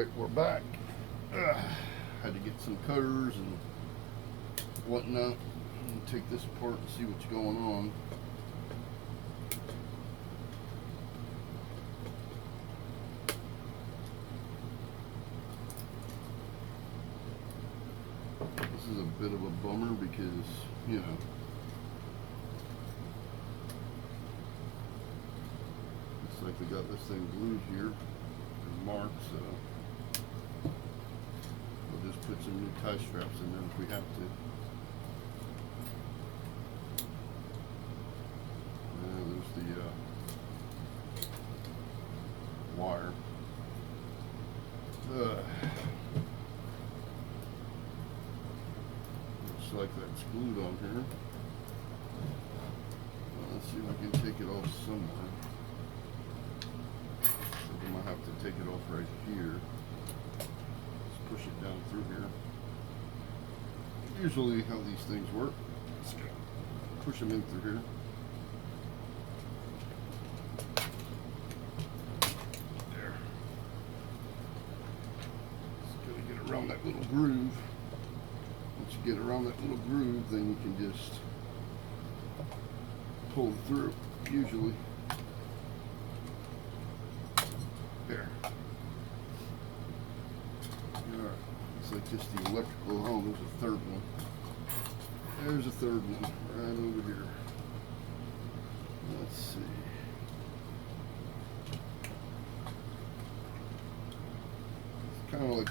Alright, we're back. Had to get some cutters and whatnot and take this apart and see what's going on. This is a bit of a bummer because, you know, looks like we got this thing glued here and marked, so we'll just put some new tie straps in there if we have to. There's the wire. Looks like that's glued on here. Let's see if I can take it off somewhere. I might have to take it off right here. Just push it down through here. Usually how these things work. Just push them in through here. There. Just gotta get around that little groove. Once you get around that little groove, then you can just pull through, usually. There. Alright, it's like just the electrical. Oh, there's a third one. There's a third one right over here. Let's see. It's kind of like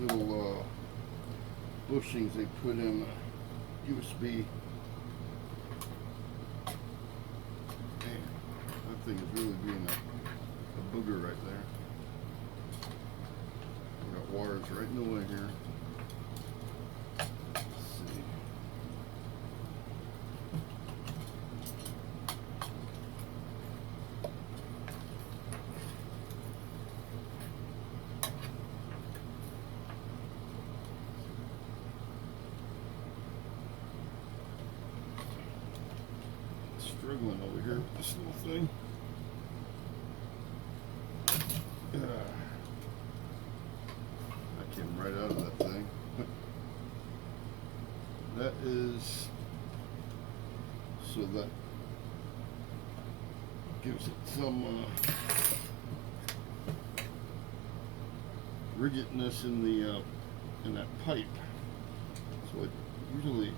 little bushings they put in the USB. Man, that thing is really being a booger right there. We got wires right in the way here. Let's see. Struggling over here with this little thing. I came right out of that thing. That is so that gives it some rigidness in the in that pipe. So it usually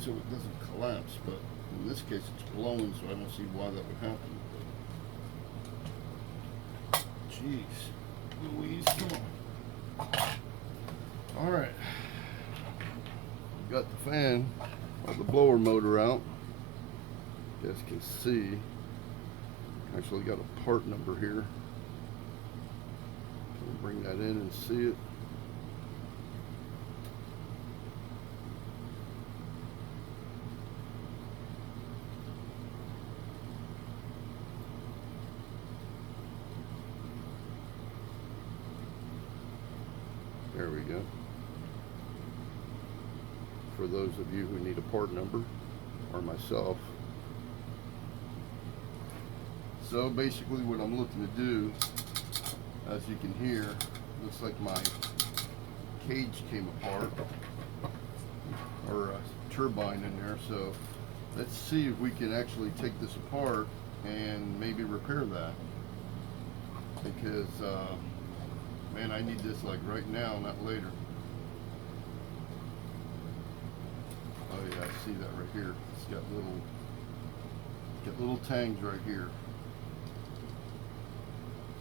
so it doesn't collapse, but in this case it's blowing, so I don't see why that would happen. Jeez Louise, come on. Alright. Got the fan or the blower motor out. You guys can see. Actually got a part number here. I'll bring that in and see it. There we go. For those of you who need a part number, or myself. So basically what I'm looking to do, as you can hear, looks like my cage came apart, or a turbine in there. So let's see if we can actually take this apart and maybe repair that. Because man, I need this like right now, not later. Oh yeah, I see that right here. It's got little tangs right here.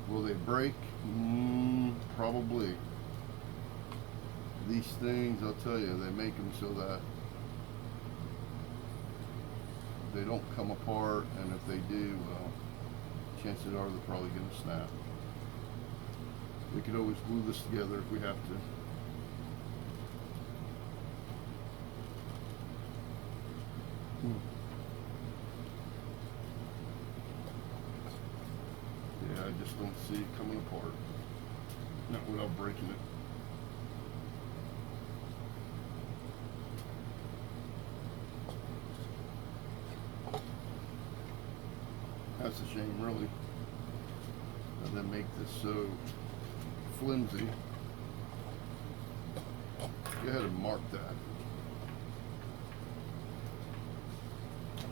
Will they break? Probably. These things, I'll tell you, they make them so that they don't come apart, and if they do, well, chances are they're probably going to snap. We could always glue this together if we have to. Yeah, I just don't see it coming apart. Not without breaking it. That's a shame, really. that make this so flimsy. Go ahead and mark that,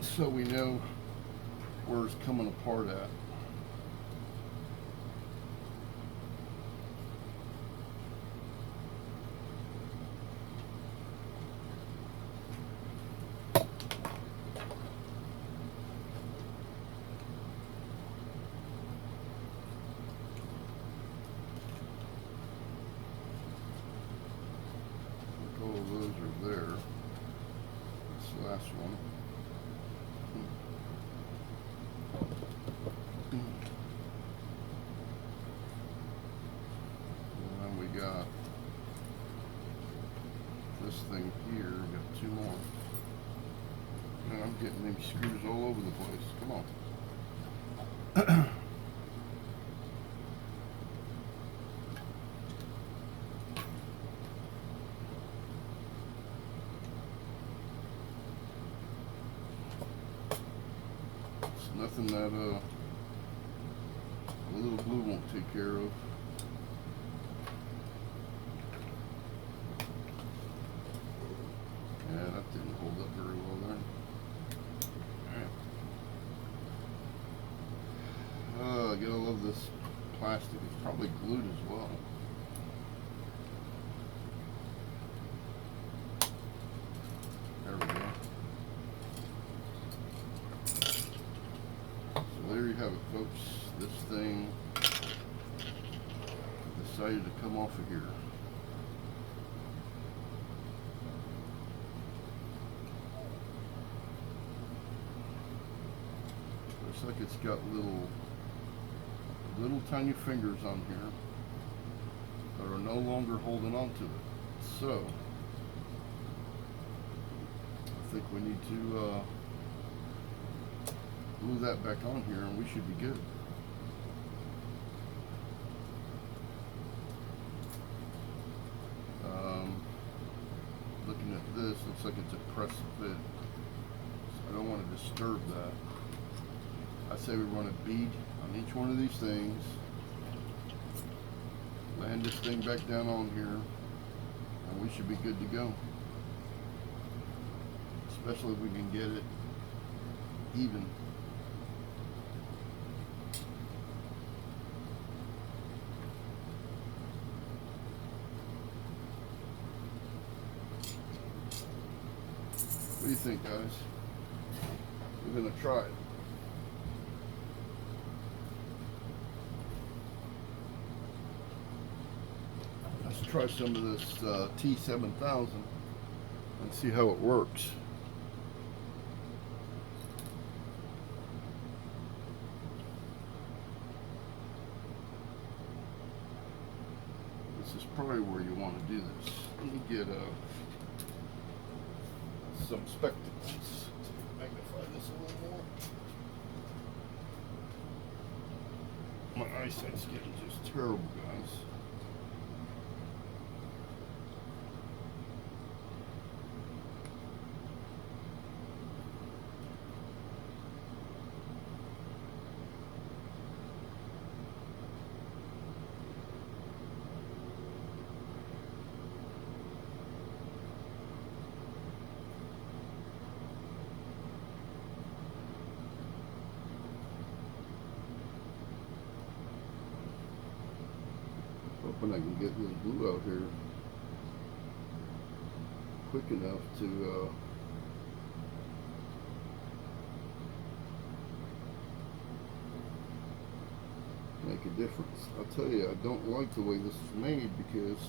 so we know where it's coming apart at. All of those are there. This last one. And then we got this thing here. We got two more. And I'm getting them screws all over the place. Come on. Nothing that a little glue won't take care of. Yeah, that didn't hold up very well there. Alright. I gotta love this plastic. It's probably glued as well. There we go. There you have it, folks. This thing decided to come off of here. Looks like it's got little tiny fingers on here that are no longer holding on to it. So I think we need to glue that back on here and we should be good. Looking at this, looks like it's a press fit. So I don't want to disturb that. I say we run a bead on each one of these things. Land this thing back down on here and we should be good to go. Especially if we can get it even. What do you think, guys? We're gonna try it. Let's try some of this T7000 and see how it works. This is probably where you want to do this. Let me get some spectacles to magnify this a little more. My eyesight's getting just terrible, guys. Hoping I can get this glue out here quick enough to make a difference. I'll tell you, I don't like the way this is made because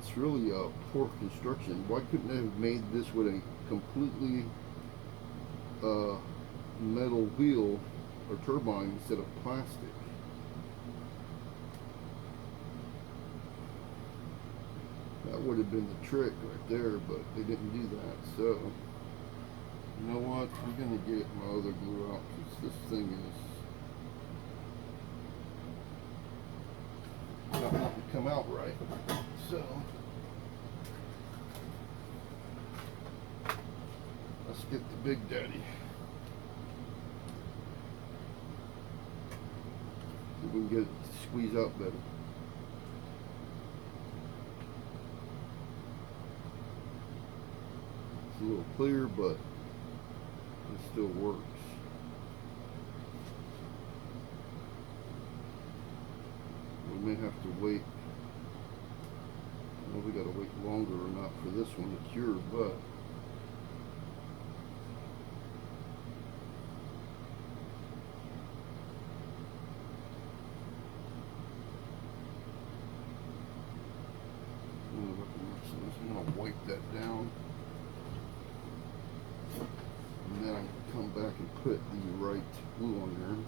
it's really a poor construction. Why couldn't they have made this with a completely metal wheel or turbine instead of plastic? That would have been the trick right there, but they didn't do that. So, you know what? I'm gonna get my other glue out because this thing is not wanting to come out right. So, let's get the Big Daddy. we can get it squeezed out better. It's a little clear, but it still works. We may have to wait. I know we gotta wait longer or not for this one to cure, but I'm gonna wipe that down, and then I'm gonna come back and put the right glue on there.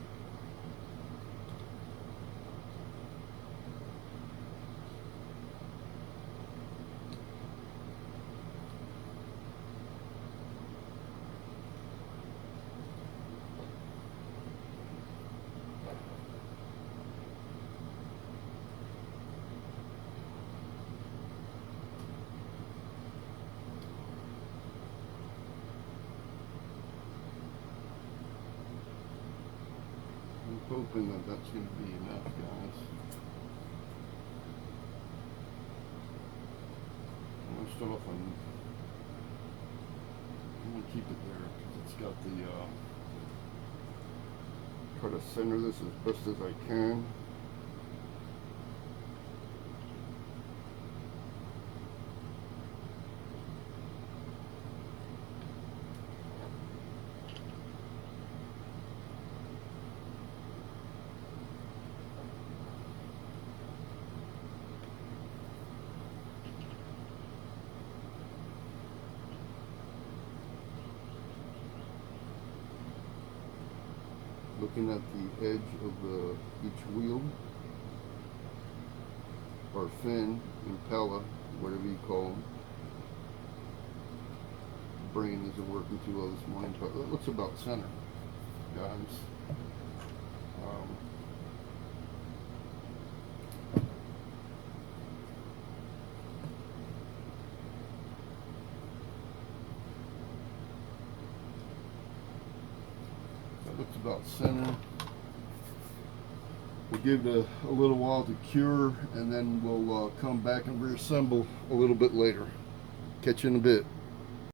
Hoping that that's going to be enough, guys. I'm going to start off on, I'm going to keep it there because it's got the, try to center this as best as I can. Looking at the edge of each wheel, or fin, impella, whatever you call them. Brain isn't working too well this morning, but that looks about center, guys. Looks about center. We'll give it a little while to cure, and then we'll come back and reassemble a little bit later. Catch you in a bit.